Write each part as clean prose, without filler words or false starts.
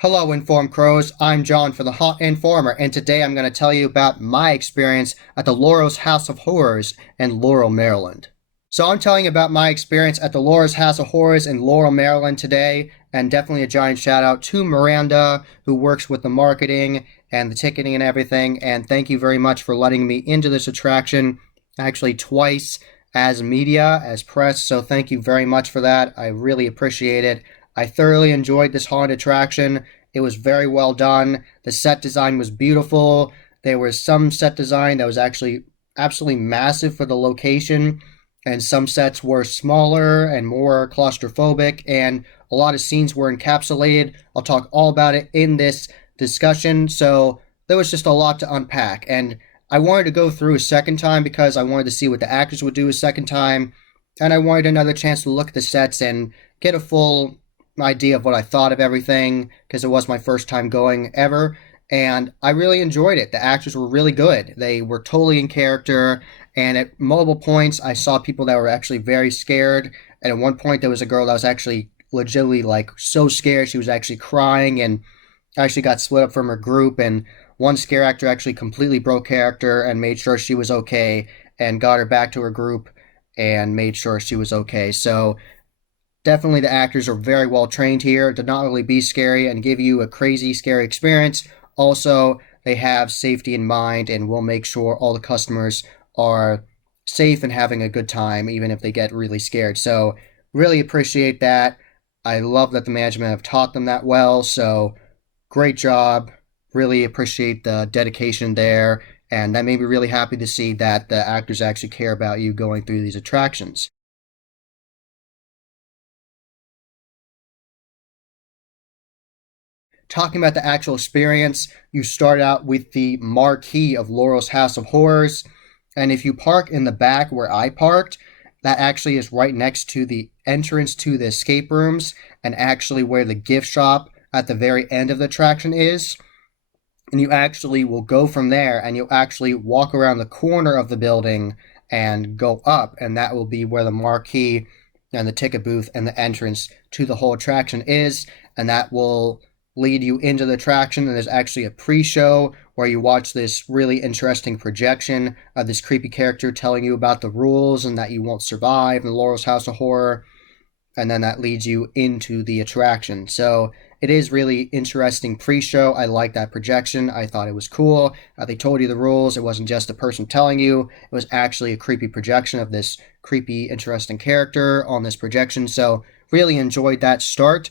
Hello, Informed Crows. I'm John for the Hot Informer, and today I'm going to tell you about my experience at the Laurel's House of Horrors in Laurel, Maryland. So I'm telling you about my experience at the Laurel's House of Horrors in Laurel, Maryland today, and definitely a giant shout out to Miranda, who works with the marketing and the ticketing and everything, and thank you very much for letting me into this attraction, actually twice as media, as press, so thank you very much for that. I really appreciate it. I thoroughly enjoyed this haunted attraction. It was very well done. The set design was beautiful. There was some set design that was actually absolutely massive for the location, and some sets were smaller and more claustrophobic, and a lot of scenes were encapsulated. I'll talk all about it in this discussion. So there was just a lot to unpack, and I wanted to go through a second time because I wanted to see what the actors would do a second time, and I wanted another chance to look at the sets and get a full idea of what I thought of everything because it was my first time going ever, and I really enjoyed it. The actors were really good. They were totally in character, and at multiple points I saw people that were actually very scared, and at one point there was a girl that was actually legitimately like so scared she was actually crying and actually got split up from her group, and one scare actor actually completely broke character and made sure she was okay and got her back to her group and made sure she was okay. So definitely the actors are very well trained here to not only be scary and give you a crazy scary experience, also they have safety in mind and will make sure all the customers are safe and having a good time even if they get really scared. So really appreciate that. I love that the management have taught them that well, so great job. Really appreciate the dedication there, and that made me really happy to see that the actors actually care about you going through these attractions. Talking about the actual experience, you start out with the marquee of Laurel's House of Horrors. And if you park in the back where I parked, that actually is right next to the entrance to the escape rooms and actually where the gift shop at the very end of the attraction is. And you actually will go from there and you'll actually walk around the corner of the building and go up, and that will be where the marquee and the ticket booth and the entrance to the whole attraction is, and that will lead you into the attraction. And there's actually a pre-show where you watch this really interesting projection of this creepy character telling you about the rules and that you won't survive in Laurel's House of Horror, and then that leads you into the attraction. So it is really interesting pre-show. I like that projection. I thought it was cool. They told you the rules. It wasn't just a person telling you. It was actually a creepy projection of this creepy, interesting character on this projection. So really enjoyed that start.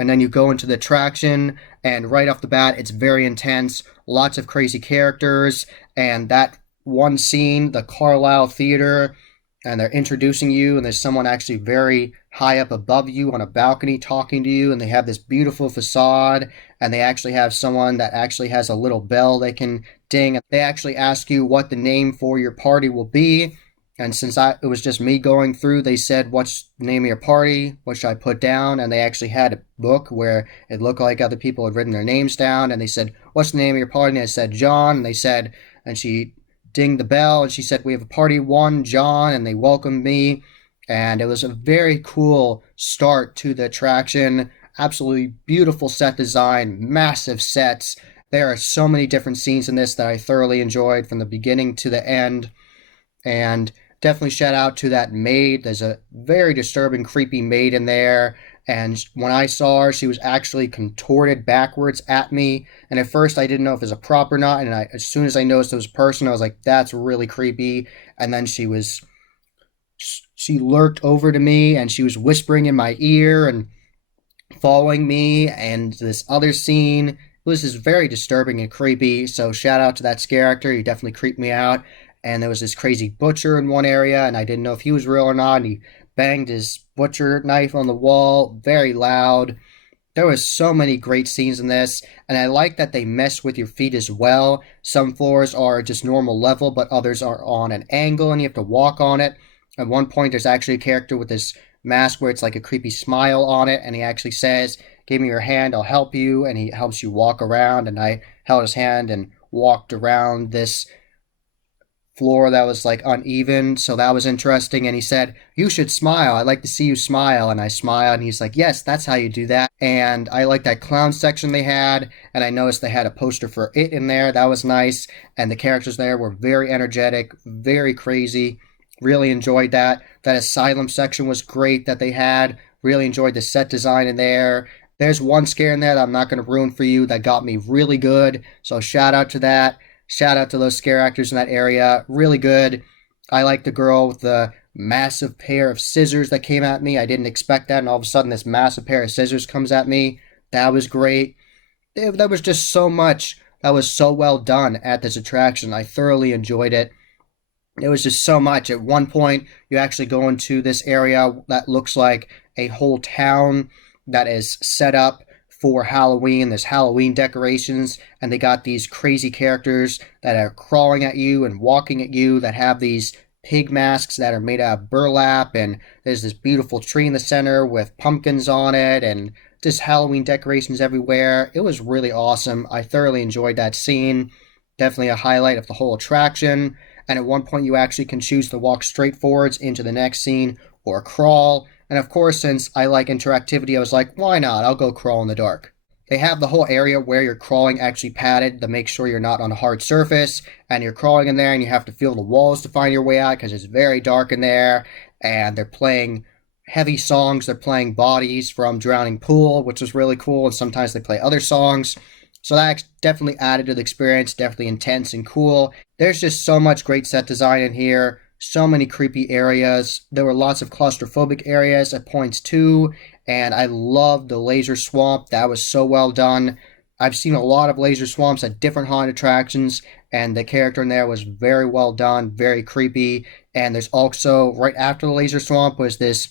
And then you go into the attraction, and right off the bat, it's very intense. Lots of crazy characters, and that one scene, the Carlisle Theater, and they're introducing you, and there's someone actually very high up above you on a balcony talking to you, and they have this beautiful facade, and they actually have someone that actually has a little bell they can ding. They actually ask you what the name for your party will be, and since it was just me going through, they said, what's the name of your party? What should I put down? And they actually had a book where it looked like other people had written their names down, and they said, what's the name of your party? And I said, John, and they said, and she dinged the bell, and she said, we have a party one, John, and they welcomed me, and it was a very cool start to the attraction. Absolutely beautiful set design, massive sets. There are so many different scenes in this that I thoroughly enjoyed from the beginning to the end, and definitely shout out to that maid. There's a very disturbing, creepy maid in there, and when I saw her, she was actually contorted backwards at me, and at first I didn't know if it was a prop or not, and as soon as I noticed it was a person, I was like, that's really creepy. And then she lurked over to me, and she was whispering in my ear and following me, and this other scene, it was just very disturbing and creepy. So shout out to that scare actor. He definitely creeped me out. And there was this crazy butcher in one area, and I didn't know if he was real or not, and he banged his butcher knife on the wall very loud. There was so many great scenes in this, and I like that they mess with your feet as well. Some floors are just normal level, but others are on an angle and you have to walk on it. At one point there's actually a character with this mask where it's like a creepy smile on it, and he actually says, give me your hand, I'll help you, and he helps you walk around, and I held his hand and walked around this floor that was like uneven, so that was interesting. And he said, "You should smile. I'd like to see you smile." And I smiled, and he's like, "Yes, that's how you do that." And I like that clown section they had, and I noticed they had a poster for it in there. That was nice. And the characters there were very energetic, very crazy. Really enjoyed that. That asylum section was great that they had. Really enjoyed the set design in there. There's one scare in there that I'm not going to ruin for you that got me really good. So shout out to that. Shout out to those scare actors in that area. Really good. I like the girl with the massive pair of scissors that came at me. I didn't expect that, and all of a sudden this massive pair of scissors comes at me. That was great. There was just so much that was so well done at this attraction. I thoroughly enjoyed it. It was just so much. At one point, you actually go into this area that looks like a whole town that is set up for Halloween. There's Halloween decorations, and they got these crazy characters that are crawling at you and walking at you that have these pig masks that are made out of burlap, and there's this beautiful tree in the center with pumpkins on it, and just Halloween decorations everywhere. It was really awesome. I thoroughly enjoyed that scene. Definitely a highlight of the whole attraction. And at one point, you actually can choose to walk straight forwards into the next scene or crawl. And of course, since I like interactivity, I was like, why not? I'll go crawl in the dark. They have the whole area where you're crawling actually padded to make sure you're not on a hard surface. And you're crawling in there and you have to feel the walls to find your way out because it's very dark in there. And they're playing heavy songs. They're playing Bodies from Drowning Pool, which is really cool. And sometimes they play other songs. So that definitely added to the experience, definitely intense and cool. There's just so much great set design in here, so many creepy areas. There were lots of claustrophobic areas at points too, and I loved the laser swamp. That was so well done. I've seen a lot of laser swamps at different haunted attractions, and the character in there was very well done, very creepy. And there's also, right after the laser swamp, was this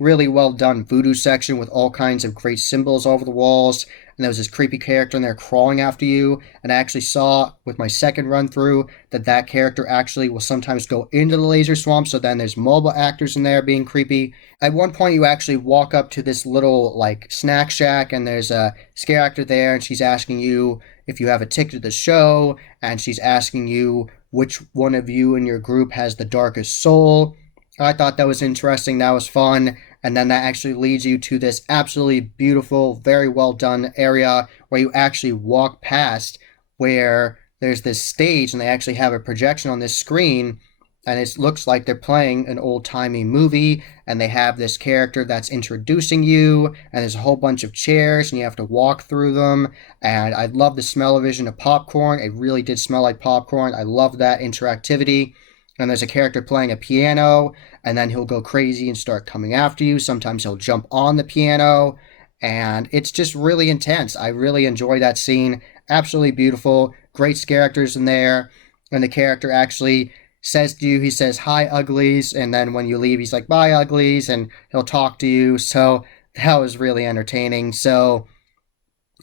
really well done voodoo section with all kinds of great symbols over the walls. And there was this creepy character in there crawling after you. And I actually saw with my second run through that that character actually will sometimes go into the laser swamp. So then there's mobile actors in there being creepy. At one point, you actually walk up to this little like snack shack, and there's a scare actor there, and she's asking you if you have a ticket to the show, and she's asking you which one of you in your group has the darkest soul. I thought that was interesting. That was fun. And then that actually leads you to this absolutely beautiful, very well done area where you actually walk past where there's this stage and they actually have a projection on this screen, and it looks like they're playing an old-timey movie, and they have this character that's introducing you, and there's a whole bunch of chairs and you have to walk through them. And I love the smell-o-vision of popcorn. It really did smell like popcorn. I love that interactivity. And there's a character playing a piano, and then he'll go crazy and start coming after you. Sometimes he'll jump on the piano, and it's just really intense. I really enjoy that scene. Absolutely beautiful. Great characters in there. And the character actually says to you, he says, "Hi, uglies." And then when you leave, he's like, "Bye, uglies." And he'll talk to you. So that was really entertaining. So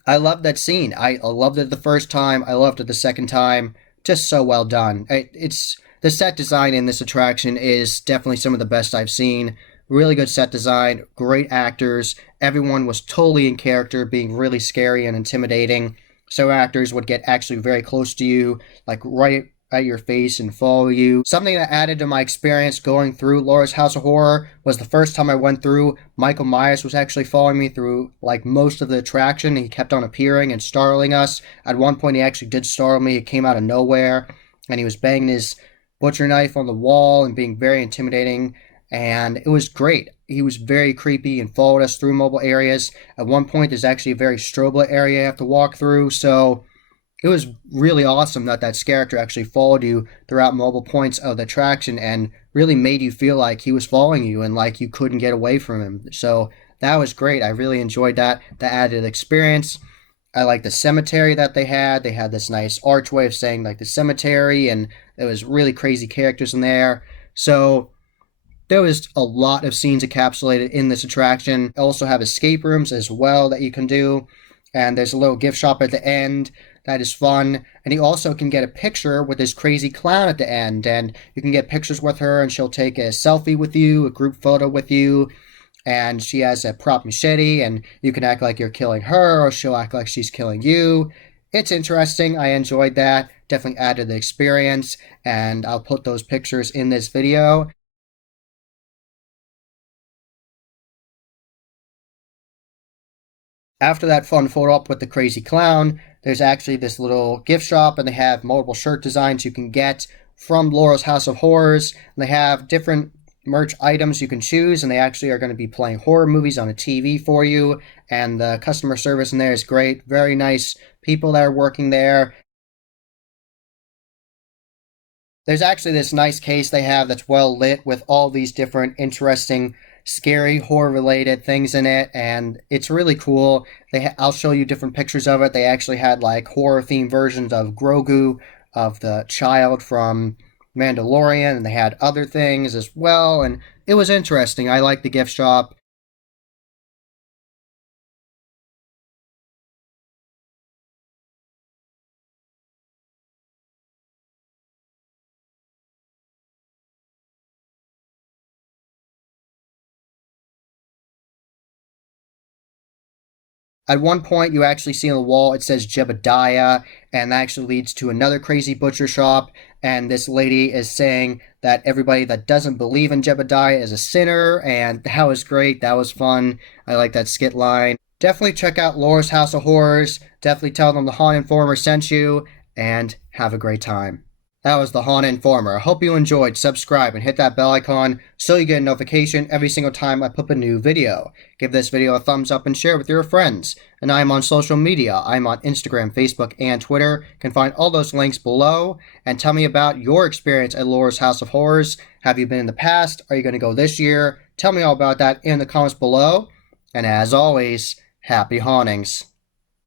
I loved that scene. I loved it the first time. I loved it the second time. Just so well done. It's the set design in this attraction is definitely some of the best I've seen. Really good set design, great actors. Everyone was totally in character, being really scary and intimidating. So actors would get actually very close to you, like right at your face and follow you. Something that added to my experience going through Laura's House of Horror was the first time I went through, Michael Myers was actually following me through like most of the attraction. He kept on appearing and startling us. At one point he actually did startle me. It came out of nowhere, and he was banging his butcher knife on the wall and being very intimidating, and it was great. He was very creepy and followed us through mobile areas. At one point there's actually a very strobe area you have to walk through, so it was really awesome that that character actually followed you throughout mobile points of the attraction and really made you feel like he was following you and like you couldn't get away from him. So that was great. I really enjoyed that. That added experience. I like the cemetery that they had. They had this nice archway of saying like the cemetery, and there was really crazy characters in there. So there was a lot of scenes encapsulated in this attraction. They also have escape rooms as well that you can do. And there's a little gift shop at the end that is fun. And you also can get a picture with this crazy clown at the end. And you can get pictures with her, and she'll take a selfie with you, a group photo with you. And she has a prop machete, and you can act like you're killing her, or she'll act like she's killing you. it's interesting. I enjoyed that. Definitely added to the experience, and I'll put those pictures in this video. After that fun photo op with the crazy clown, there's actually this little gift shop, and they have multiple shirt designs you can get from Laurel's House of Horrors. And they have different merch items you can choose, and they actually are going to be playing horror movies on a TV for you. And the customer service in there is great. Very nice people that are working there. There's actually this nice case they have that's well lit with all these different interesting, scary, horror related things in it, and it's really cool. I'll show you different pictures of it. They actually had like horror themed versions of Grogu, of the child from Mandalorian, and they had other things as well, and it was interesting. I like the gift shop. At one point, you actually see on the wall it says Jebediah, and that actually leads to another crazy butcher shop. And this lady is saying that everybody that doesn't believe in Jebediah is a sinner, and that was great. That was fun. I like that skit line. Definitely check out Laura's House of Horrors. Definitely tell them the Haunt Informer sent you, and have a great time. That was the Haunt Informer. I hope you enjoyed. Subscribe and hit that bell icon so you get a notification every single time I put up a new video. Give this video a thumbs up and share with your friends. And I'm on social media. I'm on Instagram, Facebook, and Twitter. You can find all those links below. And tell me about your experience at Laura's House of Horrors. Have you been in the past? Are you going to go this year? Tell me all about that in the comments below. And as always, happy hauntings.